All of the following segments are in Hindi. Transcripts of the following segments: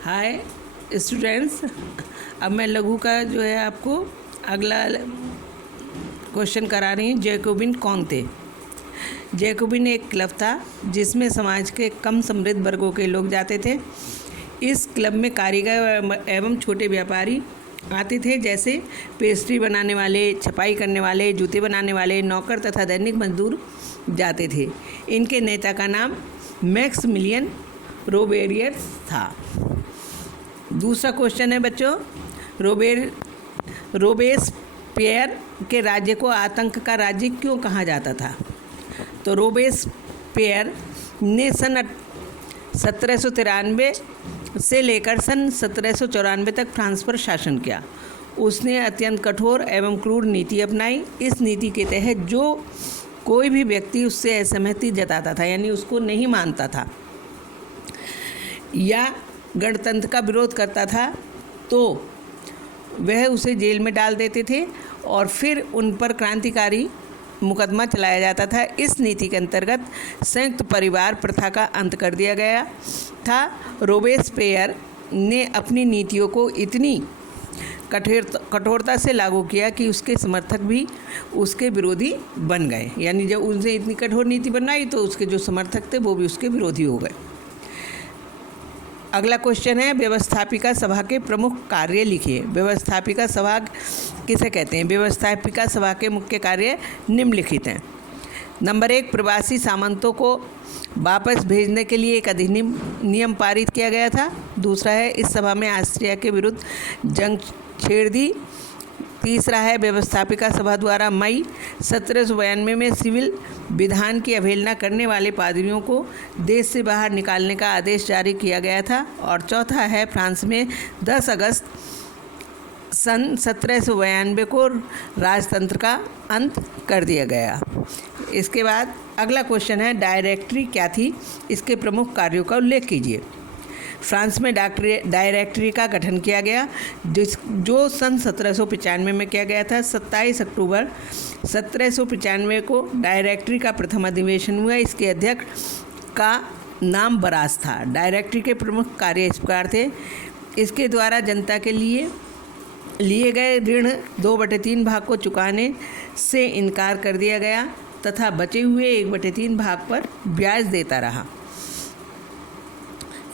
हाय स्टूडेंट्स, अब मैं लघु का जो है आपको अगला क्वेश्चन करा रही हूँ। जैकोबिन कौन थे? जैकोबिन एक क्लब था जिसमें समाज के कम समृद्ध वर्गों के लोग जाते थे। इस क्लब में कारीगर एवं छोटे व्यापारी आते थे, जैसे पेस्ट्री बनाने वाले, छपाई करने वाले, जूते बनाने वाले, नौकर तथा दैनिक मजदूर जाते थे। इनके नेता का नाम मैक्सिमिलियन रोबेस्पियर था। दूसरा क्वेश्चन है बच्चों, रोबेस्पियर के राज्य को आतंक का राज्य क्यों कहा जाता था? तो रोबेस्पियर ने सन 1793 से लेकर सन 1794 तक फ्रांस पर शासन किया। उसने अत्यंत कठोर एवं क्रूर नीति अपनाई। इस नीति के तहत जो कोई भी व्यक्ति उससे असहमति जताता था, यानी उसको नहीं मानता था या गणतंत्र का विरोध करता था, तो वह उसे जेल में डाल देते थे और फिर उन पर क्रांतिकारी मुकदमा चलाया जाता था। इस नीति के अंतर्गत संयुक्त परिवार प्रथा का अंत कर दिया गया था। रोबेस्पियर ने अपनी नीतियों को इतनी कठोरता से लागू किया कि उसके समर्थक भी उसके विरोधी बन गए। यानी जब उनसे इतनी कठोर नीति बनाई तो उसके जो समर्थक थे वो भी उसके विरोधी हो गए। अगला क्वेश्चन है, व्यवस्थापिका सभा के प्रमुख कार्य लिखिए। व्यवस्थापिका सभा किसे कहते हैं? व्यवस्थापिका सभा के मुख्य कार्य निम्नलिखित हैं। नंबर 1, प्रवासी सामंतों को वापस भेजने के लिए एक अधिनियम पारित किया गया था। दूसरा है, इस सभा में ऑस्ट्रिया के विरुद्ध जंग छेड़ दी। तीसरा है, व्यवस्थापिका सभा द्वारा मई 1792 में सिविल विधान की अवहेलना करने वाले पादरियों को देश से बाहर निकालने का आदेश जारी किया गया था। और चौथा है, फ्रांस में 10 अगस्त सन 1792 को राजतंत्र का अंत कर दिया गया। इसके बाद अगला क्वेश्चन है, डायरेक्टरी क्या थी? इसके प्रमुख कार्यों का उल्लेख कीजिए। फ्रांस में डायरेक्टरी का गठन किया गया, जो सन 1795 में किया गया था। 27 अक्टूबर 1795 को डायरेक्टरी का प्रथम अधिवेशन हुआ। इसके अध्यक्ष का नाम बरास था। डायरेक्टरी के प्रमुख कार्य इस प्रकार थे। इसके द्वारा जनता के लिए गए ऋण 2/3 भाग को चुकाने से इनकार कर दिया गया तथा बचे हुए 1/3 भाग पर ब्याज देता रहा।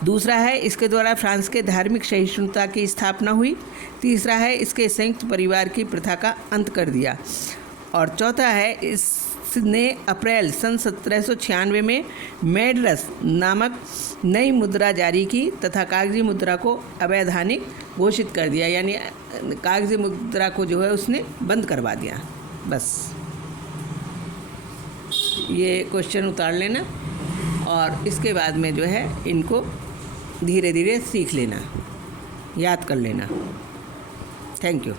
दूसरा है, इसके द्वारा फ्रांस के धार्मिक सहिष्णुता की स्थापना हुई। तीसरा है, इसके संयुक्त परिवार की प्रथा का अंत कर दिया। और चौथा है, इसने अप्रैल सन 1796 में मेडरस नामक नई मुद्रा जारी की तथा कागजी मुद्रा को अवैधानिक घोषित कर दिया। यानी कागजी मुद्रा को जो है उसने बंद करवा दिया। बस ये क्वेश्चन उतार लेना और इसके बाद में जो है इनको धीरे धीरे सीख लेना, याद कर लेना। Thank you.